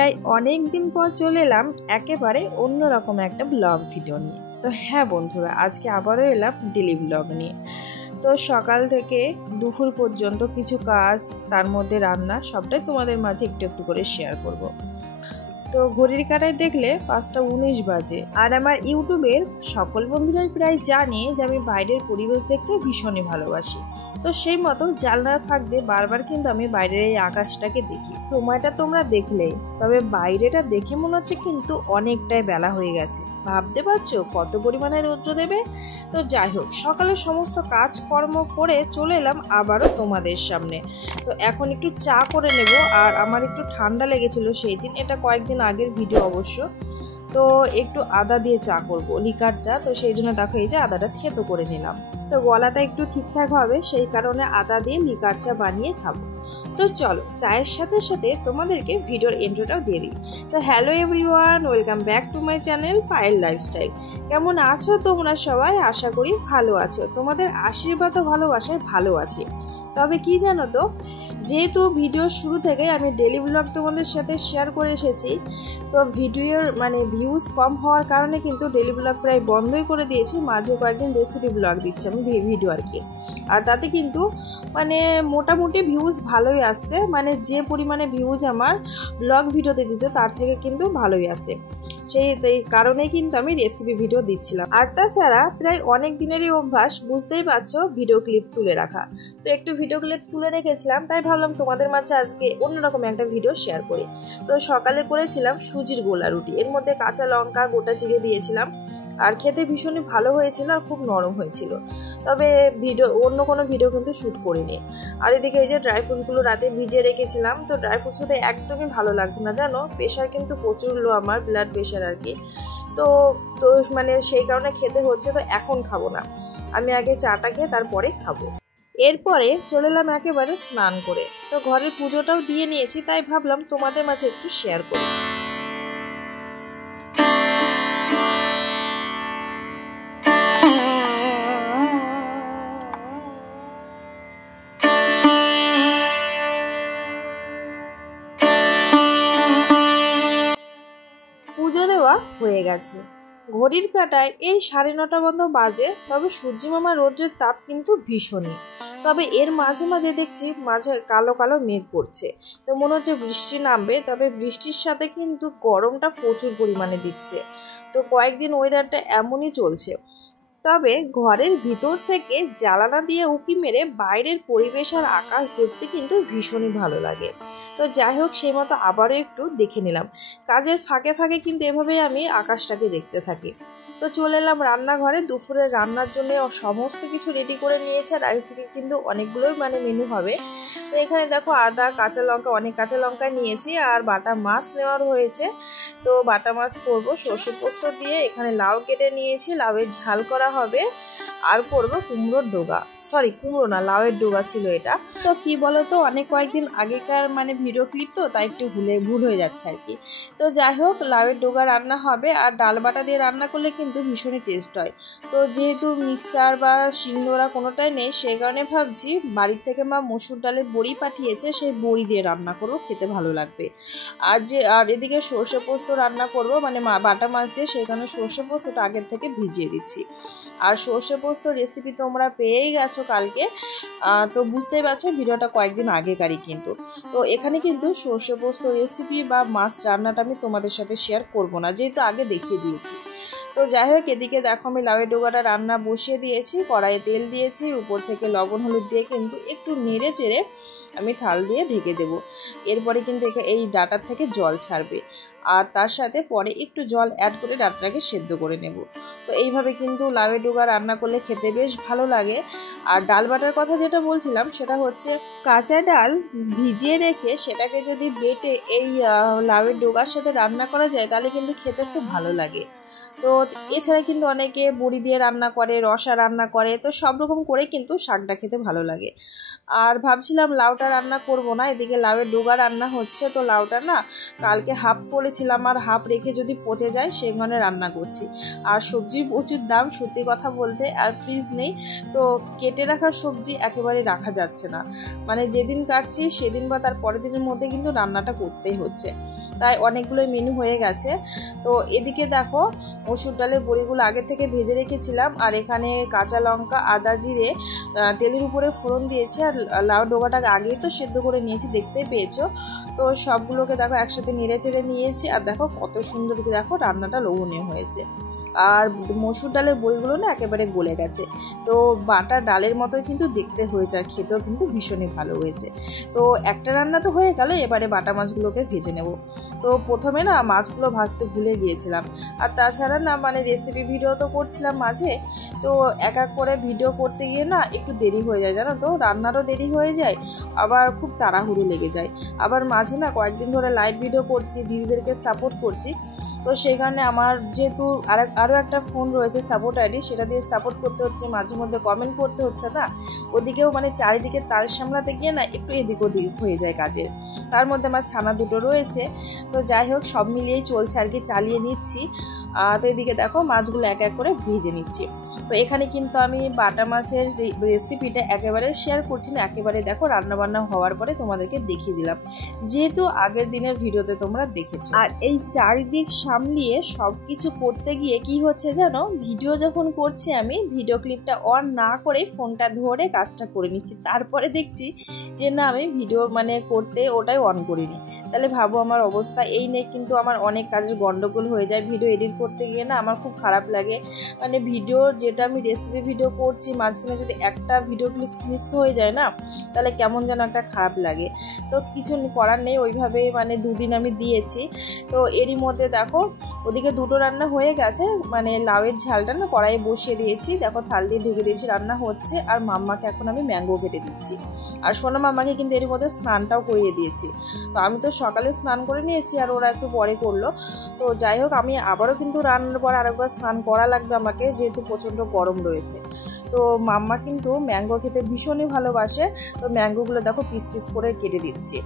প্রায় অনেক দিন পর চলে এলাম একেবারে অন্যরকম একটা ব্লগ ভিডিও নিয়ে। তো হ্যাঁ বন্ধুরা, আজকে আবারও এলাম ডেলি ব্লগ নিয়ে। তো সকাল থেকে দুপুর পর্যন্ত কিছু কাজ, তার মধ্যে রান্না, সবটাই তোমাদের মাঝে একটু একটু করে শেয়ার করব। তো ঘড়ির কাঁটায় দেখলে 5টা 19 বাজে। আর আমার ইউটিউবের সকল বন্ধুরাই প্রায় জানে যে আমি বাইরের পরিবেশ দেখতে ভীষণই ভালোবাসি। তো সেই মতো জানলার ফাঁক দিয়ে বারবার কিন্তু আমি বাইরের এই আকাশটাকে দেখি। সময়টা তোমরা দেখলে, তবে বাইরেটা দেখে মনে হচ্ছে কিন্তু অনেকটাই বেলা হয়ে গেছে। ভাবতে পারছো কত পরিমাণে রৌদ্র দেবে। তো যাই হোক, সকালে সমস্ত কাজকর্ম করে চলে এলাম আবারও তোমাদের সামনে। তো এখন একটু চা করে নেব। আর আমার একটু ঠান্ডা লেগেছিল সেই দিন, এটা কয়েকদিন আগের ভিডিও অবশ্য। তো একটু আদা দিয়ে চা করব, লিকার চা। তো সেই জন্য দেখো এই যে আদাটা থেতো করে নিলাম। তো গলাটা একটু ঠিকঠাক হবে, সেই কারণে আদা দিয়ে লিকার চা বানিয়ে খাবো। তো চলো, চায়ের সাথে সাথে তোমাদেরকে ভিডিওর এন্ট্রোটাও দিয়ে দিই। তো hello everyone, welcome back to my channel Payel lifestyle. কেমন আছো তোমরা সবাই? আশা করি ভালো আছো। তোমাদের আশীর্বাদ ও ভালোবাসায় ভালো আছি। তবে কি জানো তো, যেহেতু ভিডিওর শুরু থেকে আমি ডেলি ব্লগ তোমাদের সাথে শেয়ার করে এসেছি, তো ভিডিওর ভিউজ কম হওয়ার কারণে কিন্তু ডেলি ব্লগ প্রায় বন্ধই করে দিয়েছি। মাঝে কয়েকদিন রেসিপি ব্লগ দিচ্ছি আমি ভিডিও আর কি। আর তাতে কিন্তু মোটামুটি ভিউজ ভালোই আসছে। যে পরিমাণে ভিউজ আমার ব্লগ ভিডিওতে দিত তার থেকে কিন্তু ভালোই আসে। সেই কারণেই কিন্তু আমি রেসিপি ভিডিও দিচ্ছিলাম। আর তাছাড়া প্রায় অনেক দিনেরই অভ্যাস, বুঝতেই পারছো, ভিডিও ক্লিপ তুলে রাখা। তো একটু ভিডিও ক্লিপ তুলে রেখেছিলাম, তাই ভাবলাম তোমাদের মাঝে আজকে অন্যরকম একটা ভিডিও শেয়ার করি। তো সকালে করেছিলাম সুজির গোলা রুটি, এর মধ্যে কাঁচা লঙ্কা গোটা চিড়ে দিয়েছিলাম। আর খেতে ভীষণই ভালো হয়েছিল আর খুব নরম হয়েছিল। তবে অন্য কোনো ভিডিও কিন্তু শ্যুট করিনি। আর এদিকে এই যে ড্রাই ফ্রুটসগুলো রাতে ভিজিয়ে রেখেছিলাম। তো ড্রাই ফ্রুটস খেতে একদমই ভালো লাগছে না জানো, প্রেশার কিন্তু প্রচুর লো, আমার ব্লাড প্রেশার আর কি। তো তো সেই কারণে খেতে হচ্ছে। তো এখন খাবো না, আমি আগে চাটা খেয়ে তারপরে খাবো। এরপরে চলে এলাম একেবারে স্নান করে। তো ঘরের পুজোটাও দিয়ে নিয়েছি, তাই ভাবলাম তোমাদের মাঝে একটু শেয়ার করি। পুজো দেওয়া হয়ে গেছে। ঘড়ির কাঁটায় এই 9:30 মতো বাজে। তবে সূর্যি মামা রোদ্রের তাপ কিন্তু ভীষণই। তবে এর মাঝে মাঝে দেখছি কালো কালো মেঘ করছে। তো মনে হচ্ছে বৃষ্টি নামবে। তবে বৃষ্টির সাথে কিন্তু গরমটা প্রচুর পরিমাণে দিচ্ছে। তো কয়েকদিন ওয়েদারটা এমনই চলছে। তবে ঘরের ভিতর থেকে জ্বালানা দিয়ে উঁকি মেরে বাইরের পরিবেশ আর আকাশ দেখতে কিন্তু ভীষণই ভালো লাগে। তো যাই হোক, সেই মতো আবারও একটু দেখে নিলাম। কাজের ফাঁকে ফাঁকে কিন্তু এভাবেই আমি আকাশটাকে দেখতে থাকি। তো চলে এলাম রান্নাঘরে। দুপুরে রান্নার জন্য সমস্ত কিছু রেডি করে নিয়েছে। আর আজকে কিন্তু অনেকগুলোই মেনু হবে। তো এখানে দেখো আদা, কাঁচা লঙ্কা, অনেক কাঁচা লঙ্কা নিয়েছি। আর বাটা মাছ নেওয়ার হয়েছে। তো বাটা মাছ করব সর্ষে পোস্ত দিয়ে। এখানে লাউ কেটে নিয়েছি, লাউয়ের ঝাল করা হবে। আর করবো কুমড়োর ডোগা, কুমড়ো না, লাউয়ের ডোগা ছিল এটা। তো কি বলতো, অনেক কয়েকদিন আগেকার ভিডিও ক্লিপ, তো তাই একটু ভুল হয়ে যাচ্ছে আর কি। তো যাই হোক, লাউয়ের ডোগা রান্না হবে। আর ডাল বাটা দিয়ে রান্না করলে কিন্তু ভীষণই টেস্ট হয়। তো যেহেতু মিক্সার বা শিলনোড়া কোনোটাই নেই, সেই কারণে ভাবছি বাড়ির থেকে মা মসুর ডালের বড়ি পাঠিয়েছে, সেই বড়ি দিয়ে রান্না করবো, খেতে ভালো লাগবে। আর এদিকে সর্ষে পোস্ত রান্না করবো, বাটা মাছ দিয়ে, সেই কারণে সর্ষে পোস্তটা আগের থেকে ভিজিয়ে দিচ্ছি। আর সর্ষে পোস্ত রেসিপি তোমরা পেয়েই গেছো কালকে। তো বুঝতেই পারছো ভিডিওটা কয়েকদিন আগেকারই কিন্তু। তো এখানে কিন্তু সর্ষে পোস্ত রেসিপি বা মাছ রান্নাটা আমি তোমাদের সাথে শেয়ার করব না, যেহেতু আগে দেখিয়ে দিয়েছি। তো যাই হোক, এদিকে দেখো আমি লাউয়ের ডোগাটা রান্না বসিয়ে দিয়েছি, কড়াইয়ে তেল দিয়েছি, উপর থেকে লবণ হলুদ দিয়ে কিন্তু একটু নেড়ে চেড়ে আমি থাল দিয়ে ঢেকে দেবো। এরপরে কিন্তু এই ডাটার থেকে জল ছাড়বে। আর তার সাথে পরে একটু জল অ্যাড করে ডাটাটাকে সেদ্ধ করে নেব। তো এইভাবে কিন্তু লাউয়ের ডোগা রান্না করলে খেতে বেশ ভালো লাগে। আর ডাল বাটার কথা যেটা বলছিলাম, সেটা হচ্ছে কাঁচা ডাল ভিজিয়ে রেখে সেটাকে যদি বেটে এই লাউয়ের ডোগার সাথে রান্না করা যায়, তাহলে কিন্তু খেতে খুব ভালো লাগে। তো এছাড়া কিন্তু অনেকে বড়ি দিয়ে রান্না করে, রসা রান্না করে। তো সব রকম করে কিন্তু শাকটা খেতে ভালো লাগে। আর ভাবছিলাম লাউটা রান্না করব না, এদিকে লাউয়ের ডোগা রান্না হচ্ছে। তো লাউটা না কালকে হাফ করেছিলাম, আর হাফ রেখে যদি পচে যায় সেখানে রান্না করছি। আর সবজির প্রচুর দাম সত্যি কথা বলতে, আর ফ্রিজ নেই। তো কেটে রাখা সবজি একেবারে রাখা যাচ্ছে না, যেদিন কাটছি সেদিন বা তার পরের দিনের মধ্যে কিন্তু রান্নাটা করতেই হচ্ছে। তাই অনেকগুলোই মেনু হয়ে গেছে। তো এদিকে দেখো মসুর ডালের বড়িগুলো আগে থেকে ভেজে রেখেছিলাম, আর এখানে কাঁচা লঙ্কা, আদা, জিরে তেলের উপরে ফোড়ন দিয়েছি, আর লাউ ডোকাটাকে আগেই তো সেদ্ধ করে নিয়েছি, দেখতেই পেয়েছো। তো সবগুলোকে দেখো একসাথে নেড়ে চেড়ে নিয়েছি, আর দেখো কত সুন্দর দেখো রান্নাটা লোভনীয় হয়েছে। আর মসুর ডালের বড়িগুলো না একেবারে গলে গেছে, তো বাটা ডালের মতো কিন্তু দেখতে হয়েছে, আর খেতেও কিন্তু ভীষণই ভালো হয়েছে। তো একটা রান্না তো হয়ে গেল, এবারে বাটা মাছগুলোকে ভেজে নেব। তো প্রথমে না মাছগুলো ভাজতে ভুলে গিয়েছিলাম, আর তাছাড়া না মানে রেসিপি ভিডিও তো করছিলাম মাঝে, তো এক এক করে ভিডিও করতে গিয়ে না একটু দেরি হয়ে যায়, জানো তো, রান্নারও দেরি হয়ে যায়, আবার খুব তাড়াহুড়ো লেগে যায়। আবার মাঝে না কয়েকদিন ধরে লাইভ ভিডিও করছি, দিদিদেরকে সাপোর্ট করছি, তো সেখানে আমার যেহেতু আরও একটা ফোন রয়েছে সাপোর্ট আইডি, সেটা দিয়ে সাপোর্ট করতে হচ্ছে, মাঝে মধ্যে কমেন্ট করতে হচ্ছে না, ওদিকেও মানে চারিদিকে তাল সামলাতে গিয়ে না একটু এদিক ওদিক হয়ে যায় কাজের। তার মধ্যে আমার ছানা দুটো রয়েছে, তো যাই হোক সব মিলিয়েই চলছে আর কি, চালিয়ে নিচ্ছি। তো এদিকে দেখো মাছগুলো এক এক করে ভেজে নিচ্ছি। তো এখানে কিন্তু আমি বাটা মাছের রেসিপিটা একেবারে শেয়ার করছি না, একেবারে দেখো রান্নাবান্না হওয়ার পরে তোমাদেরকে দেখিয়ে দিলাম, যেহেতু আগের দিনের ভিডিওতে তোমরা দেখেছো। আর এই চারিদিক সামলিয়ে সব কিছু করতে গিয়ে কি হচ্ছে জানো, ভিডিও যখন করছি আমি ভিডিও ক্লিপটা অন না করে ফোনটা ধরে কাজটা করে নিচ্ছি, তারপরে দেখছি যে না আমি ভিডিও মানে করতে ওটাই অন করিনি। তাহলে ভাবো আমার অবস্থা এই নেই, কিন্তু আমার অনেক কাজের গন্ডগোল হয়ে যায় ভিডিও এডিট করতে গিয়ে না, আমার খুব খারাপ লাগে। মানে ভিডিও যেটা আমি রেসিপি ভিডিও করছি মাঝখানে যদি একটা ভিডিও ক্লিপ মিস হয়ে যায় না, তাহলে কেমন যেন একটা খারাপ লাগে। তো কিছু করার নেই, ওইভাবে মানে দুদিন আমি দিয়েছি। তো এরই মধ্যে দেখো ওদিকে দুটো রান্না হয়ে গেছে, মানে লাউয়ের ঝালটা না কড়াইয়ে বসিয়ে দিয়েছি, দেখো থাল দিয়ে ঢেকে দিয়েছি, রান্না হচ্ছে। আর মাম্মাকে এখন আমি ম্যাঙ্গো কেটে দিচ্ছি, আর সোনা মাম্মাকে কিন্তু এর মধ্যে স্নানটাও করিয়ে দিয়েছি। তো আমি তো সকালে স্নান করে নিয়েছি, আর ওরা একটু পরে করলো। তো যাই হোক আমি আবারও কিন্তু রান্নার পর আরেকবার স্নান করা লাগবে আমাকে, যেহেতু প্রচণ্ড গরম রয়েছে। তো মাম্মা কিন্তু ম্যাঙ্গো খেতে ভীষণই ভালোবাসে, তো ম্যাঙ্গোগুলো দেখো পিস পিস করে কেটে দিচ্ছি।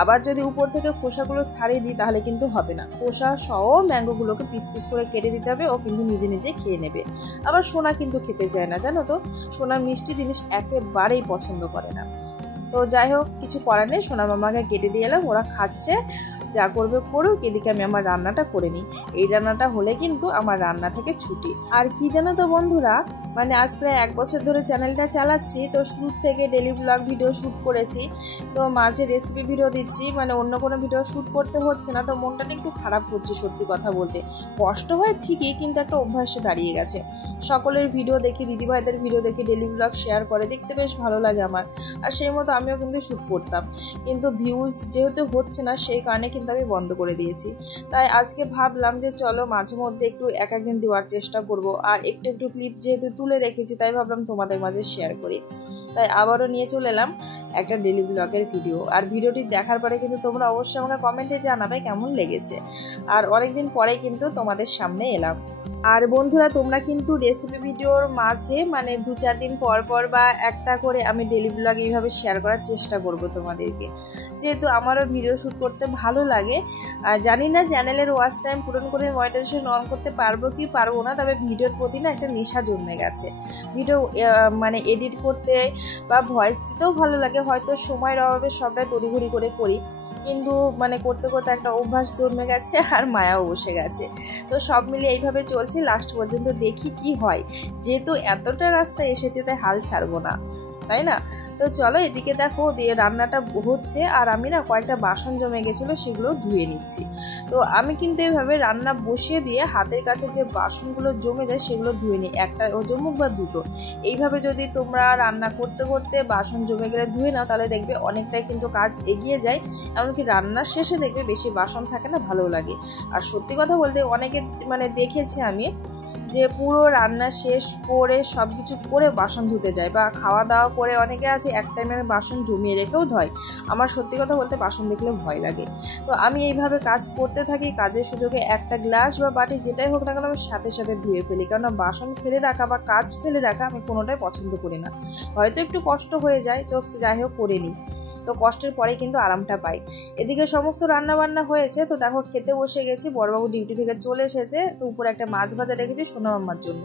আবার যদি উপর থেকে খোসাগুলো ছাড়িয়ে দিই তাহলে কিন্তু হবে না, খোসা সহ ম্যাঙ্গোগুলোকে পিস পিস করে কেটে দিতে হবে, ও কিন্তু নিজে নিজে খেয়ে নেবে। আবার সোনা কিন্তু খেতে চায় না, জানো তো, সোনা মিষ্টি জিনিস একেবারেই পছন্দ করে না। তো যাই হোক কিছু করার নেই, সোনা মামাকে কেটে দিয়ে এলাম, ওরা খাচ্ছে, যা করবে করুক, এদিকে আমি আমার রান্নাটা করে নিই। এই রান্নাটা হলে কিন্তু আমার রান্না থেকে ছুটি। আর কি জানো তো বন্ধুরা, মানে আজ প্রায় 1 বছর ধরে চ্যানেলটা চালাচ্ছি, তো শুরু থেকে ডেলি ব্লগ ভিডিও শ্যুট করেছি, তো মাঝে রেসিপি ভিডিও দিচ্ছি, মানে অন্য কোনো ভিডিও শ্যুট করতে হচ্ছে না, তো মনটা একটু খারাপ করছে সত্যি কথা বলতে। কষ্ট হয় ঠিকই, কিন্তু একটা অভ্যাসে দাঁড়িয়ে গেছে। সকলের ভিডিও দেখি, দিদিভাইদের ভিডিও দেখি, ডেলি ব্লগ শেয়ার করে, দেখতে বেশ ভালো লাগে আমার, আর সেই মতো আমিও কিন্তু শ্যুট করতাম, কিন্তু ভিউজ যেহেতু হচ্ছে না সেই কারণে কিন্তু আমি বন্ধ করে দিয়েছি। তাই আজকে ভাবলাম যে চলো মাঝে মধ্যে একটু এক একদিন দেওয়ার চেষ্টা করব, আর একটু একটু ক্লিপ যেহেতু তুলে রেখেছি তাই ভাবলাম তোমাদের মাঝে শেয়ার করি। তাই আবারও নিয়ে চলে এলাম একটা ডেলি ব্লগের ভিডিও। আর ভিডিওটি দেখার পরে কিন্তু তোমরা অবশ্যই আমাকে কমেন্টে জানাবে কেমন লেগেছে। আর অনেকদিন পরে কিন্তু তোমাদের সামনে এলাম। আর বন্ধুরা তোমরা কিন্তু রেসিপি ভিডিওর মাঝে মানে 2-4 দিন পর পর বা একটা করে আমি ডেলি ব্লগ এইভাবে শেয়ার করার চেষ্টা করব তোমাদেরকে, যেহেতু আমারও ভিডিও শ্যুট করতে ভালো লাগে। আর জানি না চ্যানেলের ওয়াচ টাইম পূরণ করে মনিটাইজেশন অন করতে পারবো কি পারবো না, তবে ভিডিওর প্রতি না একটা নেশা জন্মে গেছে। ভিডিও মানে এডিট করতে বা ভয়েস দিতেও ভালো লাগে, হয়তো সময়ের অভাবে সবটাই তড়িঘড়ি করে করি, কিন্তু মানে করতে করতে একটা অভ্যাস জন্মে গেছে, আর মায়াও বসে গেছে। তো সব মিলিয়ে এইভাবে চলছে, লাস্ট পর্যন্ত দেখি কি হয়, যেহেতু এতটা রাস্তা এসেছে তাই হাল ছাড়বো না, তাই না? তো চলো এদিকে দেখো দিয়ে রান্নাটা হচ্ছে, আর আমি না কয়েকটা বাসন জমে গেছিলো সেগুলো ধুয়ে নিচ্ছি। তো আমি কিন্তু এইভাবে রান্না বসিয়ে দিয়ে হাতের কাছে যে বাসনগুলো জমে যায় সেগুলো ধুয়ে নিই, একটা জমুক বা দুটো। এইভাবে যদি তোমরা রান্না করতে করতে বাসন জমে গেলে ধুয়ে নাও তাহলে দেখবে অনেকটাই কিন্তু কাজ এগিয়ে যায়, এমনকি রান্নার শেষে দেখবে বেশি বাসন থাকে না, ভালো লাগে। আর সত্যি কথা বলতে অনেকে মানে দেখেছি আমি যে পুরো রান্না শেষ করে সব কিছু করে বাসন ধুতে যায়, বা খাওয়া দাওয়া করে অনেকে আছে এক টাইমে বাসন জমিয়ে রেখেও ধয়। আমার সত্যি কথা বলতে বাসন দেখলে ভয় লাগে। তো আমি এইভাবে কাজ করতে থাকি, কাজের সুযোগে একটা গ্লাস বা বাটি যেটাই হোক না কেন আমি সাথে সাথে ধুয়ে ফেলি, কেননা বাসন ফেলে রাখা বা কাজ ফেলে রাখা আমি কোনোটাই পছন্দ করি না। হয়তো একটু কষ্ট হয়ে যায়, তো যাই হোক করে নিই। তো কষ্টের পরে কিন্তু আরামটা পাই। এদিকে সমস্ত রান্না বান্না হয়েছে, তো দেখো খেতে বসে গেছি। বড়বাবু ডিউটি থেকে চলে এসেছে, তো উপরে একটা মাছ ভাজা রেখেছি সোনা মাম্মার জন্য।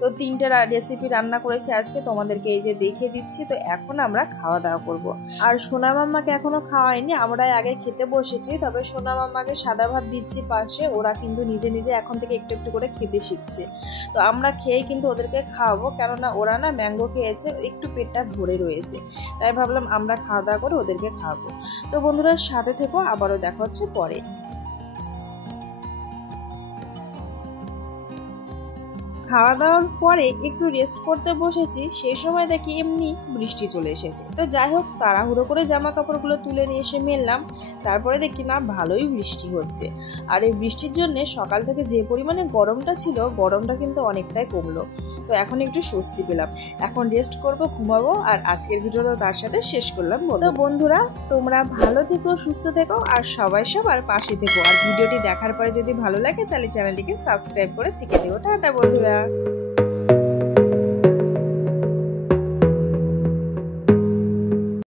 তো 3টে রেসিপি রান্না করেছি আজকে, তোমাদেরকে এই যে দেখিয়ে দিচ্ছি। তো এখন আমরা খাওয়া দাওয়া করব। আর সোনা মাম্মাকে এখনো খাওয়াইনি, আমরাই আগে খেতে বসেছি। তবে সোনা মাম্মাকে সাদা ভাত দিচ্ছি পাশে, ওরা কিন্তু নিজে নিজে এখন থেকে একটু একটু করে খেতে শিখছে। তো আমরা খেয়ে কিন্তু ওদেরকে খাওয়াবো, কেননা ওরা না ম্যাঙ্গো খেয়েছে, একটু পেটটা ভরে রয়েছে, তাই ভাবলাম আমরা খাওয়া দাওয়া করে ওদেরকে খাওয়াবো। তো বন্ধুরা সাথে থেকো, আবারও দেখা হচ্ছে পরে। খাওয়া দাওয়ার পরে একটু রেস্ট করতে বসেছি, সেই সময় দেখি এমনি বৃষ্টি চলে এসেছে। তো যাই হোক, তাড়াহুড়ো করে জামা কাপড়গুলো তুলে নিয়ে এসে মেললাম। তারপরে দেখি না ভালোই বৃষ্টি হচ্ছে। আর এই বৃষ্টির জন্য সকাল থেকে যে পরিমাণে গরমটা ছিল, গরমটা কিন্তু অনেকটাই কমলো। তো এখন একটু স্বস্তি পেলাম। এখন রেস্ট করব, ঘুমাবো। আর আজকের ভিডিওটা তার সাথে শেষ করলাম। তো বন্ধুরা তোমরা ভালো থেকো, সুস্থ থেকো, আর সবাই সবার পাশে থেকো। আর ভিডিওটি দেখার পরে যদি ভালো লাগে তাহলে চ্যানেলটিকে সাবস্ক্রাইব করে থেকে যেও। টাটা বন্ধুরা।